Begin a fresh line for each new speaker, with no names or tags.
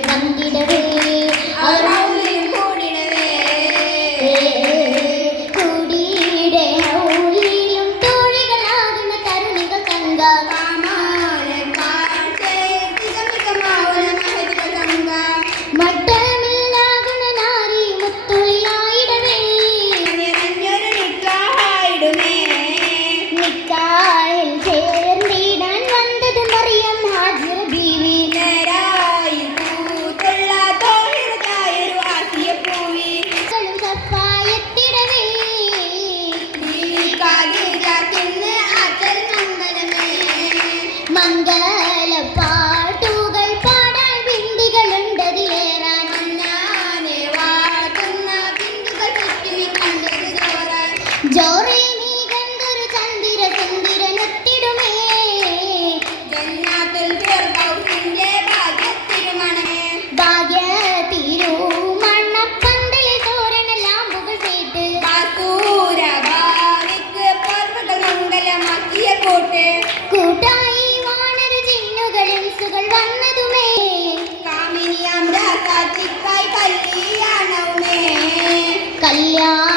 கண்டிடவே 哎呀